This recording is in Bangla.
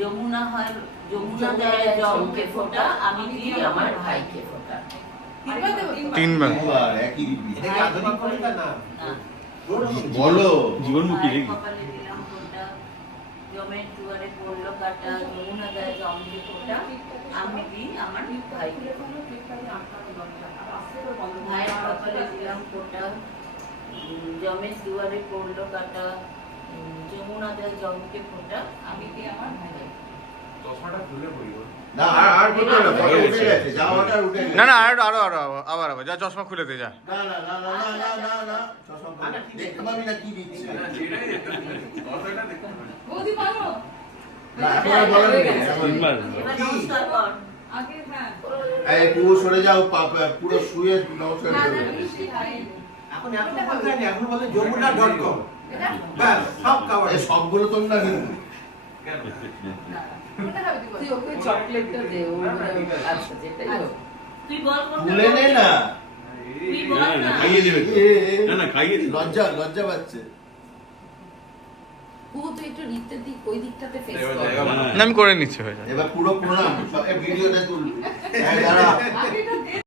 যমুনা হয়, যমুনা দেয় জমকে ফোঁটা, আমি দিই আমার ভাইকে ফোঁটা। তিনবার একই রীতি। এটা কি আধুনিক কবিতা না? বলো জীবনমুখী ভাইয়ের নাকি? কপালে দিলাম ফোঁটা, জমের দুয়ারে পড়লো কাটা, যমুনা দেয় জমকে ফোঁটা, আমি দিই আমার ভাইকে ফোঁটা। ভাইয়ের কপালে দিলাম ফোঁটা, জমের দুয়ারে পড়লো কাটা, যমুনা দেয় জমকে ফোঁটা, আমি দিই আমার ভাইকে। চশমাটা খুলে পড়ি বল। না আর বলতে না, পরে উঠে গেছে, যাওয়াটা উঠে গেছে। না না আরো আরো আরো আবার আবার যা চশমা খুলে দে যা। না না না না না না না না চশমা পরে দেখতে পাবি না কি দিচ্ছে। না, সেটাই দেখতে হবে। কথাটা দেখতে হবে। বৌদি বলো না এখন আর বলার নেই এখন। তিনবার এবার নমস্কার কর। আগে হ্যাঁ এই পুরো সরে যাও, পুরো শুয়ে নমস্কার না না করবে। বৃষ্টি হয় এখন বলতে হয় না, এখন বলে যমুনা.com ব্যাস সব খাবার। এই সবগুলো তোর না কিন্তু। কেন? কোনটা খাবে তুই? তুই ওকে চকলেটটা দে ও আচ্ছা যেটাই হোক তুই বল কোনটা তুলে নে বলবি? না। তুই বল না, না, না। খাইয়ে দেবে তো। এ, না না খাইয়ে দিই। লজ্জা লজ্জা পাচ্ছে। ও তো একটু নৃত্যের দিক ওই দিকটাতে ফেস এবার কর জায়গা বানাও। না আমি করে নিচ্ছি হয়ে যায়। এবার পুরো প্রণাম সব ভিডিওটা তুলবি। এই দাঁড়া। আগেটা